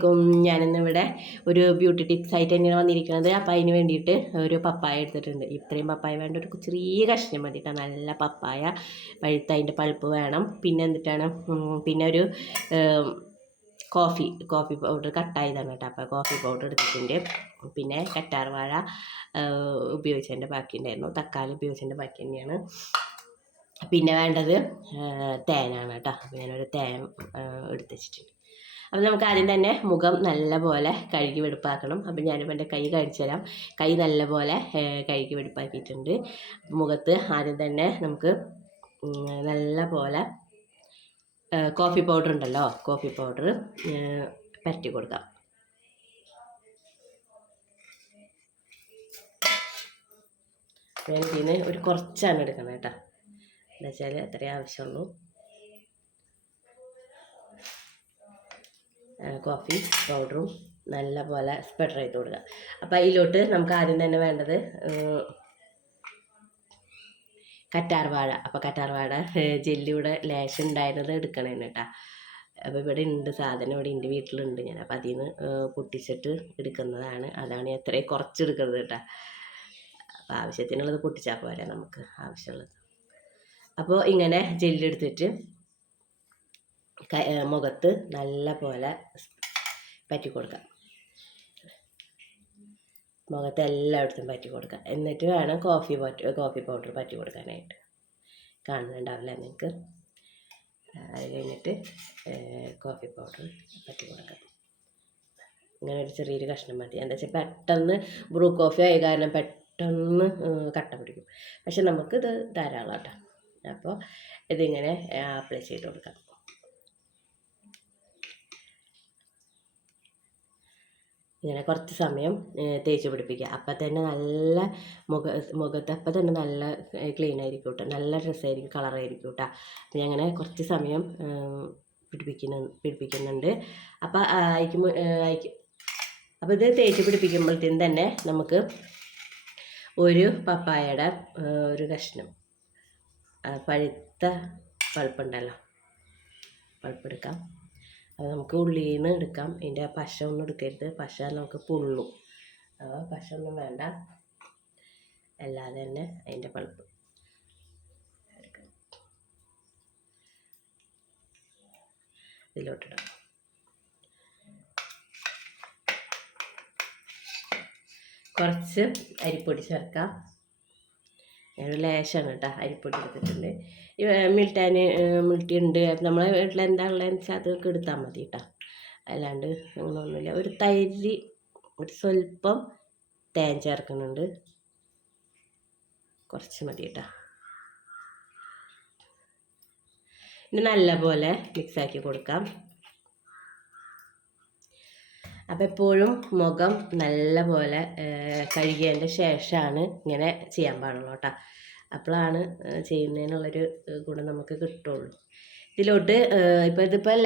അലൈക്കും ഞാനിന്നിവിടെ ഒരു ബ്യൂട്ടി ടിപ്സ് ആയിട്ട് തന്നെയാണ് വന്നിരിക്കുന്നത്. അപ്പോൾ അതിന് വേണ്ടിയിട്ട് ഒരു പപ്പായ എടുത്തിട്ടുണ്ട്. ഇത്രയും പപ്പായ വേണ്ട ഒരു ചെറിയ കഷ്ണം മതി നല്ല പപ്പായ പഴുത്ത അതിന്റെ പഴുപ്പ് വേണം. പിന്നെ എന്നിട്ടാണ് പിന്നെ ഒരു കോഫി കോഫി പൗഡർ കട്ടായതാണ് കേട്ടോ അപ്പോൾ കോഫി പൗഡർ എടുത്തിട്ടുണ്ട്. പിന്നെ കറ്റാർ വാഴ ഉപയോഗിച്ചതിന്റെ ബാക്കി ഉണ്ടായിരുന്നു. തക്കാളി ഉപയോഗിച്ചതിന്റെ ബാക്കി തന്നെയാണ്. പിന്നെ വേണ്ടത് തേനാണ് കേട്ടോ അപ്പോൾ ഞാനൊരു തേൻ എടുത്ത് വെച്ചിട്ടുണ്ട്. അപ്പോൾ നമുക്ക് ആദ്യം തന്നെ മുഖം നല്ലപോലെ കഴുകി വെടുപ്പാക്കണം. അപ്പം ഞാനിപ്പോൾ എന്റെ കൈ കഴിച്ചു തരാം. കൈ നല്ലപോലെ കഴുകി വെടുപ്പാക്കിയിട്ടുണ്ട്. മുഖത്ത് ആദ്യം തന്നെ നമുക്ക് നല്ലപോലെ കോഫി പൗഡർ ഉണ്ടല്ലോ കോഫി പൗഡർ പരട്ടി കൊടുക്കാം. ഞാൻ ഇതിന് ഒരു കുറച്ചാണ് എടുക്കുന്നത് കേട്ടോ. എന്താ വെച്ചാൽ അത്രേ ആവശ്യമുള്ളൂ. കോഫി പൗഡറും നല്ല പോലെ സ്പ്രെഡർ ചെയ്ത് കൊടുക്കുക. അപ്പോൾ അതിലോട്ട് നമുക്ക് ആദ്യം തന്നെ വേണ്ടത് കറ്റാർ വാഴ. അപ്പോൾ കറ്റാർ വാഴ ജെല്ലിയുടെ ലേശം ഉണ്ടായിരുന്നത് എടുക്കണേന്ന് കേട്ടോ അപ്പോൾ ഇവിടെ ഉണ്ട് സാധനം ഇവിടെ എന്റെ വീട്ടിലുണ്ട് ഞാൻ. അപ്പോൾ അതിൽ നിന്ന് പൊട്ടിച്ചിട്ട് എടുക്കുന്നതാണ്. അതാണ് എത്രയും ഇത്രയും കുറച്ച് എടുക്കുന്നത് കേട്ടോ അപ്പോൾ ആവശ്യത്തിനുള്ളത് പൊട്ടിച്ചാൽ പോരെ നമുക്ക് ആവശ്യമുള്ളത്. അപ്പോൾ ഇങ്ങനെ ജെല്ലെടുത്തിട്ട് മുഖത്ത് നല്ല പോലെ പറ്റി കൊടുക്കാം. മുഖത്ത് എല്ലായിടത്തും പറ്റി കൊടുക്കാം. എന്നിട്ട് വേണം കോഫി കോഫി പൗഡർ പറ്റി കൊടുക്കാനായിട്ട്. കാണുന്നുണ്ടാവില്ല നിങ്ങൾക്ക്? അത് കഴിഞ്ഞിട്ട് കോഫി പൗഡർ പറ്റി കൊടുക്കാം. ഇങ്ങനെ ഒരു ചെറിയൊരു കഷ്ണം മതി. എന്താ വെച്ചാൽ പെട്ടെന്ന് ബ്രൂ കോഫി ആയ കാരണം പെട്ടെന്ന് കട്ട പിടിക്കും. പക്ഷെ നമുക്കിത് ധാരാളം കേട്ടോ അപ്പോൾ ഇതിങ്ങനെ അപ്ലൈ ചെയ്ത് കൊടുക്കാം. ഇങ്ങനെ കുറച്ച് സമയം തേച്ച് പിടിപ്പിക്കുക. അപ്പം തന്നെ നല്ല മുഖ മുഖത്ത് അപ്പം തന്നെ നല്ല ക്ലീൻ ആയിരിക്കും കേട്ടോ നല്ല ഡ്രസ്സായിരിക്കും കളറായിരിക്കും കേട്ടോ അപ്പം അങ്ങനെ കുറച്ച് സമയം പിടിപ്പിക്കുന്ന പിടിപ്പിക്കുന്നുണ്ട്. അപ്പം അയക്കുമ്പോൾ അയക്കും അപ്പോൾ ഇത് തേച്ച് പിടിപ്പിക്കുമ്പോഴത്തേനും തന്നെ നമുക്ക് ഒരു പപ്പായയുടെ ഒരു കഷ്ണം പഴുത്ത പൾപ്പുണ്ടല്ലോ. പൾപ്പ് എടുക്കാം അത് നമുക്ക് ഉള്ളിൽ നിന്ന് എടുക്കാം. ഇതിന്റെ പശ ഒന്നും എടുക്കരുത്. പശ നമുക്ക് പുള്ളു. അപ്പോൾ പശ ഒന്നും വേണ്ട. അല്ലാതെ തന്നെ അതിന്റെ പൾപ്പ് ഇതിലോട്ടിടാം. കുറച്ച് അരിപ്പൊടി ചേർക്കാം. ഒരു ലേശമാണ് കേട്ടോ അരിപ്പൊടി എടുത്തിട്ടുണ്ട്. ഈ മിൽട്ടാന് മിൽട്ടി ഉണ്ട്. നമ്മളെ വീട്ടിൽ എന്താ ഉള്ളതെന്ന് വെച്ചാൽ അതൊക്കെ എടുത്താൽ മതി കേട്ടോ. അല്ലാണ്ട് അങ്ങനെയൊന്നുമില്ല ഒരു തൈര് ഒരു സ്വല്പം തേൻ ചേർക്കുന്നുണ്ട്. കുറച്ച് മതി കേട്ടോ. ഇനി നല്ലപോലെ മിക്സാക്കി കൊടുക്കാം. അപ്പോൾ എപ്പോഴും മുഖം നല്ലപോലെ പോലെ കഴുകിയതിന്റെ ശേഷമാണ് ഇങ്ങനെ ചെയ്യാൻ പാടുള്ളൂ കേട്ടോ അപ്പോഴാണ് ചെയ്യുന്നതിനുള്ളൊരു ഗുണം നമുക്ക് കിട്ടുള്ളൂ. ഇതിലോട്ട് ഇപ്പോൾ ഇതിപ്പോൾ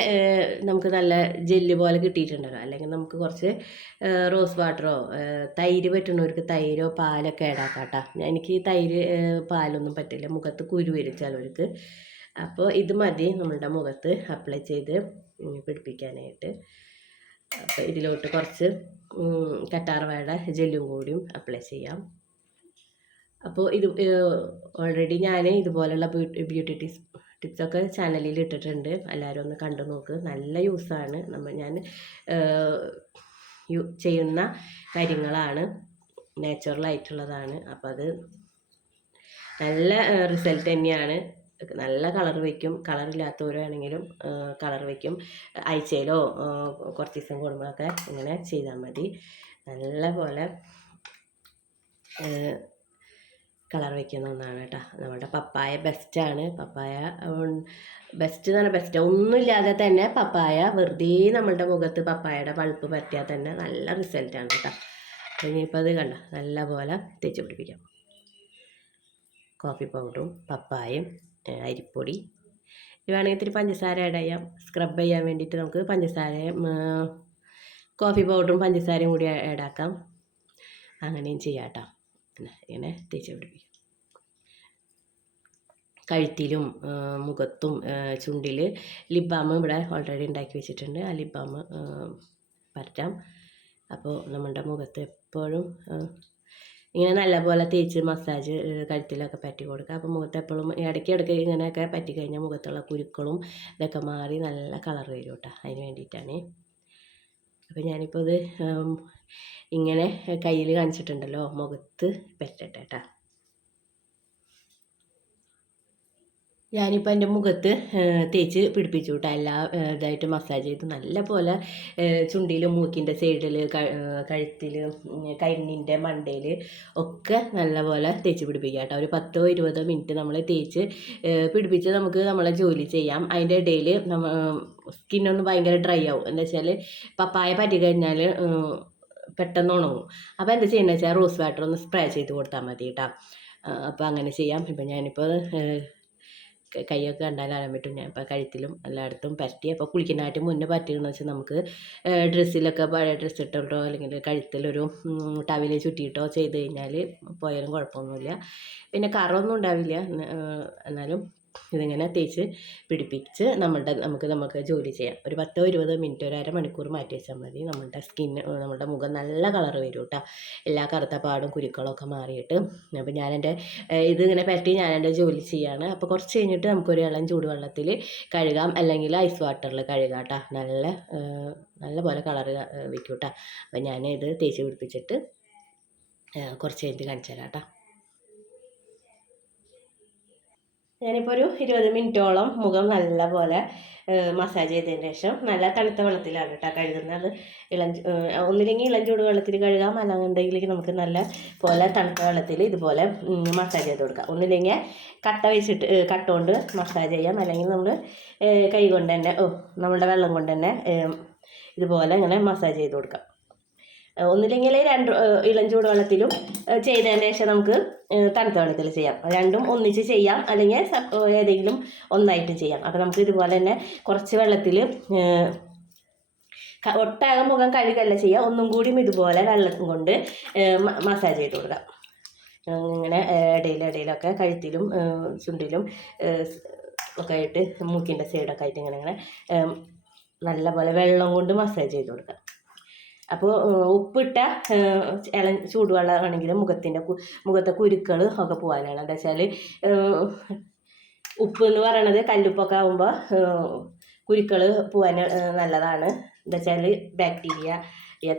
നമുക്ക് നല്ല ജെല്ല് പോലെ കിട്ടിയിട്ടുണ്ടല്ലോ. അല്ലെങ്കിൽ നമുക്ക് കുറച്ച് റോസ് വാട്ടറോ തൈര് പറ്റുന്നവർക്ക് തൈരോ പാലൊക്കെ ഞാൻ എനിക്ക് തൈര് പാലൊന്നും പറ്റില്ല. മുഖത്ത് കുരു വരും ചിലവർക്ക്. അപ്പോൾ ഇത് മതി നമ്മളുടെ മുഖത്ത് അപ്ലൈ ചെയ്ത് പിടിപ്പിക്കാനായിട്ട്. അപ്പോൾ ഇതിലോട്ട് കുറച്ച് കറ്റാർ കറ്റാർവാഴയുടെ ജെല്ലും കൂടിയും അപ്ലൈ ചെയ്യാം. അപ്പോൾ ഇത് ഓൾറെഡി ഞാൻ ഇതുപോലെയുള്ള ബ്യൂട്ടി ടിപ്സ് ടിപ്സൊക്കെ ചാനലിൽ ഇട്ടിട്ടുണ്ട്. എല്ലാവരും ഒന്ന് കണ്ടു നോക്ക്. നല്ല യൂസാണ് നമ്മൾ ഞാൻ ചെയ്യുന്ന കാര്യങ്ങളാണ്. നാച്ചുറലായിട്ടുള്ളതാണ് അപ്പോൾ അത് നല്ല റിസൾട്ട് തന്നെയാണ്. നല്ല കളർ വയ്ക്കും കളറില്ലാത്തവരാണെങ്കിലും കളർ വയ്ക്കും ആഴ്ചയിലോ കുറച്ച് ദിവസം കൂടുമ്പോഴൊക്കെ ഇങ്ങനെ ചെയ്താൽ മതി. നല്ല പോലെ കളർ വയ്ക്കുന്ന ഒന്നാണ് കേട്ടോ. നമ്മുടെ പപ്പായ ബെസ്റ്റാണ് പപ്പായ ബെസ്റ്റ് എന്ന് പറഞ്ഞാൽ ബെസ്റ്റ് ഒന്നുമില്ലാതെ തന്നെ പപ്പായ വെറുതെ നമ്മളുടെ മുഖത്ത് പപ്പായയുടെ പൾപ്പ് പറ്റിയാൽ തന്നെ നല്ല റിസൾട്ടാണ് കേട്ടോ. ഇനിയിപ്പോൾ അത് കണ്ട? നല്ല പോലെ തേച്ച് പിടിപ്പിക്കാം. കോഫി പൗഡറും പപ്പായയും. അരിപ്പൊടി. വേണമെങ്കിൽ ഇത്തിരി പഞ്ചസാര ആഡ് ചെയ്യാം. സ്ക്രബ് ചെയ്യാൻ വേണ്ടിയിട്ട് നമുക്ക് പഞ്ചസാര കോഫി പൗഡറും പഞ്ചസാരയും കൂടി ആഡാക്കാം അങ്ങനെയും ചെയ്യാം കേട്ടോ ഇങ്ങനെ തേച്ച് പിടിപ്പിക്കും. കഴുത്തിലും മുഖത്തും ചുണ്ടിൽ ലിപ് ബാം ഇവിടെ ഓൾറെഡി ഉണ്ടാക്കി വെച്ചിട്ടുണ്ട്. ആ ലിപ് ബാം അപ്പോൾ നമ്മുടെ മുഖത്ത് എപ്പോഴും ഇങ്ങനെ നല്ലപോലെ തേച്ച് മസാജ് കഴുത്തിലൊക്കെ പറ്റി കൊടുക്കുക. അപ്പോൾ മുഖത്ത് എപ്പോഴും ഇടയ്ക്ക് ഇടയ്ക്ക് ഇങ്ങനെയൊക്കെ പറ്റി കഴിഞ്ഞാൽ മുഖത്തുള്ള കുരുക്കളും ഇതൊക്കെ മാറി നല്ല കളർ വരും കേട്ടോ. അതിന് വേണ്ടിയിട്ടാണ്. അപ്പോൾ ഞാനിപ്പോൾ ഇത് ഇങ്ങനെ കയ്യിൽ കാണിച്ചിട്ടുണ്ടല്ലോ മുഖത്ത് പറ്റട്ടെ കേട്ടോ ഞാനിപ്പോൾ എന്റെ മുഖത്ത് തേച്ച് പിടിപ്പിച്ചു കേട്ടോ എല്ലാ ഇതായിട്ട് മസാജ് ചെയ്ത് നല്ല പോലെ ചുണ്ടിലും മൂക്കിന്റെ സൈഡിൽ കഴുത്തിൽ കരിണിന്റെ മണ്ടയിൽ ഒക്കെ നല്ല പോലെ തേച്ച് പിടിപ്പിക്കുക കേട്ടോ ഒരു പത്തോ ഇരുപതോ മിനിറ്റ് നമ്മൾ തേച്ച് പിടിപ്പിച്ച് നമുക്ക് നമ്മളെ ജോലി ചെയ്യാം. അതിന്റെ ഇടയിൽ നമ്മ സ്കിന്നൊന്ന് ഭയങ്കര ഡ്രൈ ആവും. എന്താ വെച്ചാൽ പപ്പായ പറ്റി കഴിഞ്ഞാൽ പെട്ടെന്ന് ഉണങ്ങും. അപ്പോൾ എന്താ ചെയ്യുന്നത് വെച്ചാൽ റോസ് വാട്ടർ ഒന്ന് സ്പ്രേ ചെയ്ത് കൊടുത്താൽ മതി കേട്ടോ അപ്പോൾ അങ്ങനെ ചെയ്യാം. ഇപ്പം ഞാനിപ്പോൾ കൈയൊക്കെ കണ്ടാൽ അറിയാൻ പറ്റും. ഞാൻ ഇപ്പോൾ കഴുത്തിലും എല്ലായിടത്തും പറ്റി അപ്പോൾ കുളിക്കുന്നതായിട്ട് മുന്നേ പറ്റിയെന്ന് വെച്ചാൽ നമുക്ക് ഡ്രസ്സിലൊക്കെ പഴയ ഡ്രസ്സ് ഇട്ടിട്ടോ അല്ലെങ്കിൽ കഴുത്തിലൊരു ടവിൽ ചുറ്റിയിട്ടോ ചെയ്ത് കഴിഞ്ഞാൽ പോയാലും കുഴപ്പമൊന്നുമില്ല. പിന്നെ കറൊന്നും ഉണ്ടാവില്ല. എന്നാലും ഇതിങ്ങനെ തേച്ച് പിടിപ്പിച്ച് നമ്മളുടെ നമുക്ക് നമുക്ക് ജോലി ചെയ്യാം. ഒരു പത്തോ ഇരുപതോ മിനിറ്റ് ഒരു അരമണിക്കൂർ മാറ്റി വെച്ചാൽ മതി. നമ്മളുടെ സ്കിന്ന് നമ്മളുടെ മുഖം നല്ല കളർ വരും കേട്ടോ. എല്ലാ കറുത്ത പാടും കുരുക്കളൊക്കെ മാറിയിട്ട്. അപ്പോൾ ഞാനെന്റെ ഇത് ഇങ്ങനെ പറ്റി ഞാൻ എന്റെ ജോലി ചെയ്യാണ്. അപ്പോൾ കുറച്ച് കഴിഞ്ഞിട്ട് നമുക്കൊരു ഇളം ചൂടുവെള്ളത്തിൽ കഴുകാം. അല്ലെങ്കിൽ ഐസ് വാട്ടറിൽ കഴുകാം കേട്ടോ. നല്ല നല്ല പോലെ കളർ വെക്കും കേട്ടോ. അപ്പോൾ ഞാൻ ഇത് തേച്ച് പിടിപ്പിച്ചിട്ട് കുറച്ച് കഴിഞ്ഞിട്ട് കാണിച്ചു തരാം കേട്ടോ. ഞാനിപ്പോൾ ഒരു ഇരുപത് മിനിറ്റോളം മുഖം നല്ലപോലെ മസാജ് ചെയ്തതിന് ശേഷം നല്ല തണുത്ത വെള്ളത്തിലാണ് കേട്ടോ കഴുകുന്നത്. ഇളം ഒന്നില്ലെങ്കിൽ ഇളം ചൂട് വെള്ളത്തിൽ കഴുകാം. അല്ലാന്നുണ്ടെങ്കിൽ നമുക്ക് നല്ല പോലെ തണുത്ത വെള്ളത്തിൽ ഇതുപോലെ മസാജ് ചെയ്ത് കൊടുക്കാം. ഒന്നില്ലെങ്കിൽ കട്ട വെച്ചിട്ട് കട്ട കൊണ്ട് മസാജ് ചെയ്യാം. അല്ലെങ്കിൽ നമ്മൾ കൈ കൊണ്ട് തന്നെ ഓ നമ്മളുടെ വെള്ളം കൊണ്ട് തന്നെ ഇതുപോലെ ഇങ്ങനെ മസാജ് ചെയ്ത് കൊടുക്കാം. ഒന്നില്ലെങ്കിൽ രണ്ട് ഇളം ചൂട് വെള്ളത്തിലും ചെയ്തതിന് ശേഷം നമുക്ക് തണുത്ത വെള്ളത്തിൽ ചെയ്യാം. രണ്ടും ഒന്നിച്ച് ചെയ്യാം. അല്ലെങ്കിൽ ഏതെങ്കിലും ഒന്നായിട്ട് ചെയ്യാം. അപ്പോൾ നമുക്ക് ഇതുപോലെ തന്നെ കുറച്ച് വെള്ളത്തിൽ ഒട്ടാകെ മുഖം കഴുകല്ല ചെയ്യുക ഒന്നും കൂടിയും ഇതുപോലെ വെള്ളം കൊണ്ട് മസാജ് ചെയ്ത് കൊടുക്കാം. ഇങ്ങനെ ഇടയിൽ ഇടയിലൊക്കെ കഴുത്തിലും ചുണ്ടിലും ഒക്കെ ആയിട്ട് മൂക്കിന്റെ സൈഡൊക്കെ ആയിട്ട് ഇങ്ങനെ ഇങ്ങനെ നല്ല പോലെ വെള്ളം കൊണ്ട് മസാജ് ചെയ്ത് കൊടുക്കാം. അപ്പോൾ ഉപ്പിട്ട ഇള ചൂടുവെള്ളമാണെങ്കിൽ മുഖത്തിന്റെ മുഖത്തെ കുരുക്കൾ ഒക്കെ പോകാനാണ് എന്താ വെച്ചാൽ ഉപ്പ് എന്ന് പറയണത് കല്ലുപ്പൊക്കെ ആകുമ്പോൾ കുരുക്കൾ പോകാൻ നല്ലതാണ്. എന്താ വെച്ചാൽ ബാക്ടീരിയ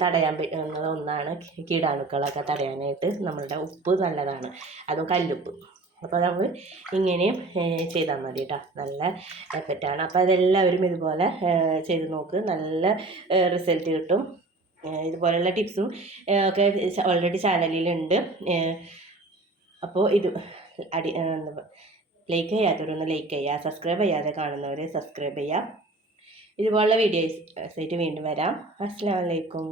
തടയാൻ പറ്റുന്ന ഒന്നാണ്. കീടാണുക്കളൊക്കെ തടയാനായിട്ട് നമ്മളുടെ ഉപ്പ് നല്ലതാണ്. അതും കല്ലുപ്പ്. അപ്പോൾ നമ്മൾ ഇങ്ങനെയും ചെയ്താൽ മതി കേട്ടോ നല്ല എഫക്റ്റാണ് അപ്പോൾ അതെല്ലാവരും ഇതുപോലെ ചെയ്ത് നോക്ക്. നല്ല റിസൾട്ട് കിട്ടും. ഇതുപോലെയുള്ള ടിപ്സും ഒക്കെ ഓൾറെഡി ചാനലിലുണ്ട്. അപ്പോൾ ഇത് അടി ലൈക്ക് ചെയ്യാത്തവരൊന്ന് ലൈക്ക് ചെയ്യുക സബ്സ്ക്രൈബ് ചെയ്യാതെ കാണുന്നവർ സബ്സ്ക്രൈബ് ചെയ്യുക ഇതുപോലുള്ള വീഡിയോസ് ആയിട്ട് വീണ്ടും വരാം. അസ്സാം വലൈക്കും